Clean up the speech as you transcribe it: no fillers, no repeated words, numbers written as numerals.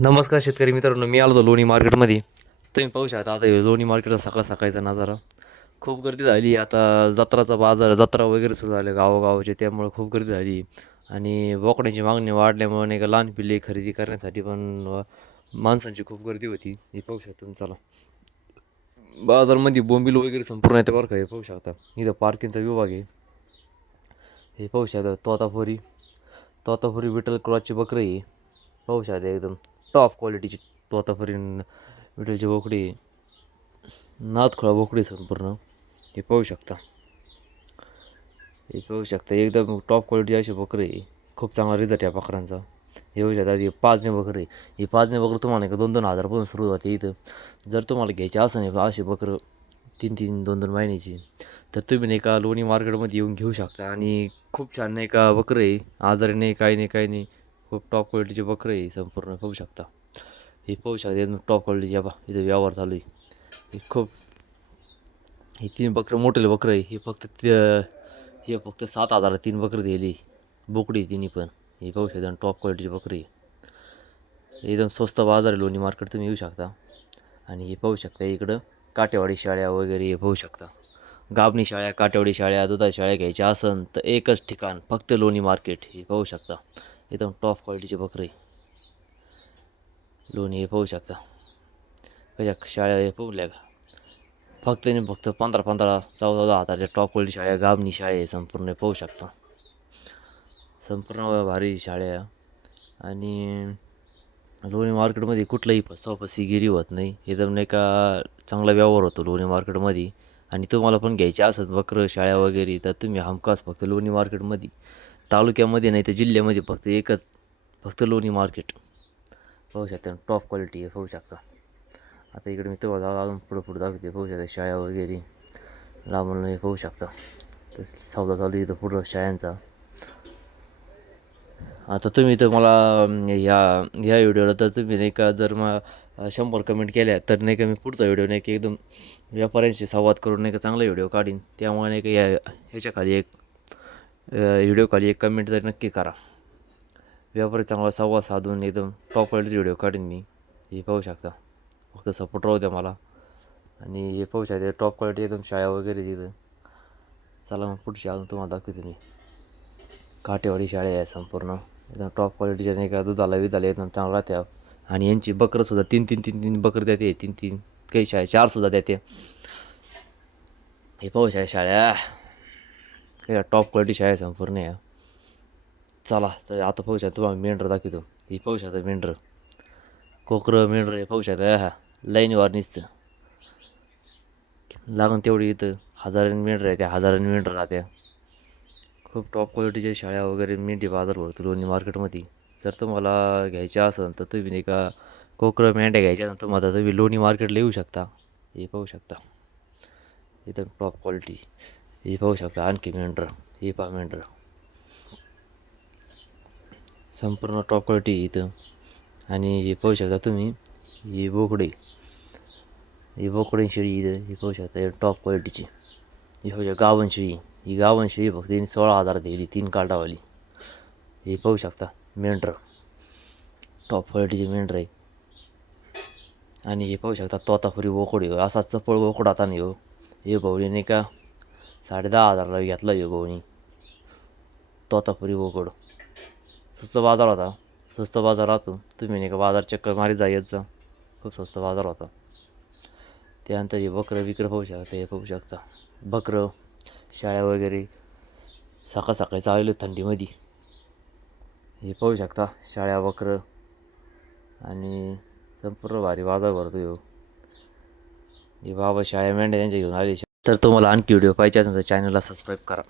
नमस्कार शेतकरी मित्रांनो, मी आलो होतो लोणी मार्केटमध्ये. तुम्ही पाहू शकता आता हे लोणी मार्केटचा सकाळचा नजारा. खूप गर्दी झाली. आता जत्राचा बाजार जत्रा वगैरे सुरू झाले गावोगावचे, त्यामुळे खूप गर्दी झाली. आणि बोकड्यांची मागणी वाढल्यामुळे नाही का लहान पिल्ले खरेदी करण्यासाठी पण माणसांची खूप गर्दी होती. हे पाहू शकता तुम्ही. चला, बाजारमध्ये बोंबील वगैरे संपूर्ण येते बरं का. हे पाहू शकता, इथं पार्किंगचा विभाग आहे. हे पाहू शकता तोतापुरी विठ्ठल क्रॉसची बकरी आहे. पाहू शकता एकदम टॉप क्वालिटीची तोतापुरी विठ्ठलची बोकडी आहे. नादखोळा बोकडी संपूर्ण. हे पाहू शकता एकदम टॉप क्वालिटी अशी बकरी आहे. खूप चांगला रिझल्ट या बकरांचा. हे पाहू शकता, ही पाचने बकरी. ही पाचने बकरं तुम्हाला एक 2-2 हजारापासून सुरू होते इथं. जर तुम्हाला घ्यायची असेल अशी बकरं 3-3, 2-2 महिन्याची, तर तुम्ही नाही का लोणी मार्केटमध्ये येऊन घेऊ शकता. आणि खूप छान नाही का बकरं आहे. आजारी नाही, काही नाही. खूप टॉप क्वालिटीचे बकरं आहे संपूर्ण. पाहू शकता, हे पाहू शकता एकदम टॉप क्वालिटीचे. बा इथं व्यवहार चालू आहे. हे खूप हे 3 बकरं मोठे बकरं आहे. हे फक्त 7,000 3 बकरं दिली. बोकडी तिन्ही पण. हे पाहू शकता टॉप क्वालिटीची बकरी. एकदम स्वस्त बाजार आहे लोणी मार्केट. तुम्ही येऊ शकता. आणि हे पाहू शकता इकडं काटेवाडी शाळ्या वगैरे. हे पाहू शकता गाबणी शाळ्या, काटेवाडी शाळ्या, दुधाच्या शाळ्या घ्यायच्या असन तर एकच ठिकाण, फक्त लोणी मार्केट. हे पाहू शकता एकदम टॉप क्वालिटीचे बकरी लोणी. हे पाहू शकता कशा शाळा हे पाहल्या का. फक्त 15-15, 14-14 हजारच्या टॉप क्वालिटी शाळा, गाबणी शाळा आहे संपूर्ण. पाहू शकता संपूर्ण भारी शाळा. आणि लोणी मार्केटमध्ये कुठलंही फसवाफसवीगिरी होत नाही. एकदम नाही का चांगला व्यवहार होतो लोणी मार्केटमध्ये. आणि तुम्हाला पण घ्यायचे असत बकरं शाळा वगैरे, तर तुम्ही हमखास फक्त लोणी मार्केटमध्ये, तालुक्यामध्ये नाही तर जिल्ह्यामध्ये फक्त लोणी मार्केट. पाहू शकता टॉप क्वालिटी आहे. पाहू शकता आता इकडे मी तुम्हाला अजून पुढं दाखवते. पाहू शकता शाळा वगैरे लांबून. हे पाहू शकता तर सौदा चालू इथं पुढं शाळांचा. आता तुम्ही तर मला ह्या व्हिडिओला तर तुम्ही नाही का जर मग 100 कमेंट केल्या तर नाही का मी पुढचा व्हिडिओ नाही की एकदम व्यापाऱ्यांशी संवाद करून नाही का चांगला व्हिडिओ काढीन. त्यामुळे नाही का ह्याच्या खाली एक व्हिडिओ खाली एक कमेंट तरी नक्की करा. व्यापारी चांगला संवाद साधून एकदम टॉप क्वालिटीचा व्हिडिओ काढीन मी. हे पाहू शकता फक्त सपोर्ट राहू द्या मला. आणि हे पाहू शकता टॉप क्वालिटी एकदम शाळा वगैरे तिथं. चला मग पुढची अजून तुम्हाला दाखवते मी. काटेवाडी शाळा आहे संपूर्ण. एकदम टॉप क्वालिटीच्या नाही का दुधाला एकदम चांगला राहत्या. आणि यांची बकरंसुद्धा 3-3 बकरं देते. 3-3 काही शाळा 4 देते. हे पाहू शाळा काही टॉप क्वालिटी शाळा आहे संपूर्ण या. चला तर आता पाहू शकता तुम्हाला मेंढरं दाखवतो. हे पाहू शकता मेंढरं, कोकरं मेंढरं. हे पाहू शकता लाईनवर निसतं लागून तेवढी इथं हजारांनी मेंढरं आहे, त्या हजारांनी मेंढरं राहत्या. खूप टॉप क्वालिटीच्या शाळा वगैरे मेंढी बाजार भरतो लोणी मार्केटमध्ये. जर तुम्हाला घ्यायच्या असेल तर तुम्ही नाही का कोकरं मेंढ्या घ्यायच्या असेल तर तुम्हाला तुम्ही लोणी मार्केटला येऊ शकता. हे पाहू शकता एकदम टॉप क्वालिटी. हे पाहू शकता आणखी मेंढरं. हे पहा मेंढरं संपूर्ण टॉप क्वालिटी इथं. आणि हे पाहू शकता तुम्ही ही बोकडी शेळी इथं. हे पाहू शकता टॉप क्वालिटीची. ही पाहू शकता गावन शेळी. ही गावन शेळी फक्त 16,000 दिली 3 काटावाली. हे पाहू शकता मेंढरं टॉप क्वालिटीची मेंढरं आहे. आणि हे पाहू शकता तोतापुरी बोकड. असा चपळ बोकड आता नाही हो. हे भाऊनी नाही का 10,500ला घेतला. हे भाऊनी तोतापुरी बोकड. स्वस्त बाजार राहतो. तुम्ही नाही का बाजार चक्कर मारी जायचं. खूप स्वस्त बाजार होता. त्यानंतर हे बकरं पाहू शकता. हे पाहू शकता बकरं शाळा वगैरे सकाळी चालले थंडीमध्ये. हे पाहू शकता शाळा बकरं. आणि संपूर्ण भारी बाजार भरतो हो. हे बाबा शाळा मेंढ्या त्यांच्या घेऊन आले. तर तुम्हाला आणखी व्हिडिओ पाहिजे असेल तर चॅनलला सबस्क्राईब करा.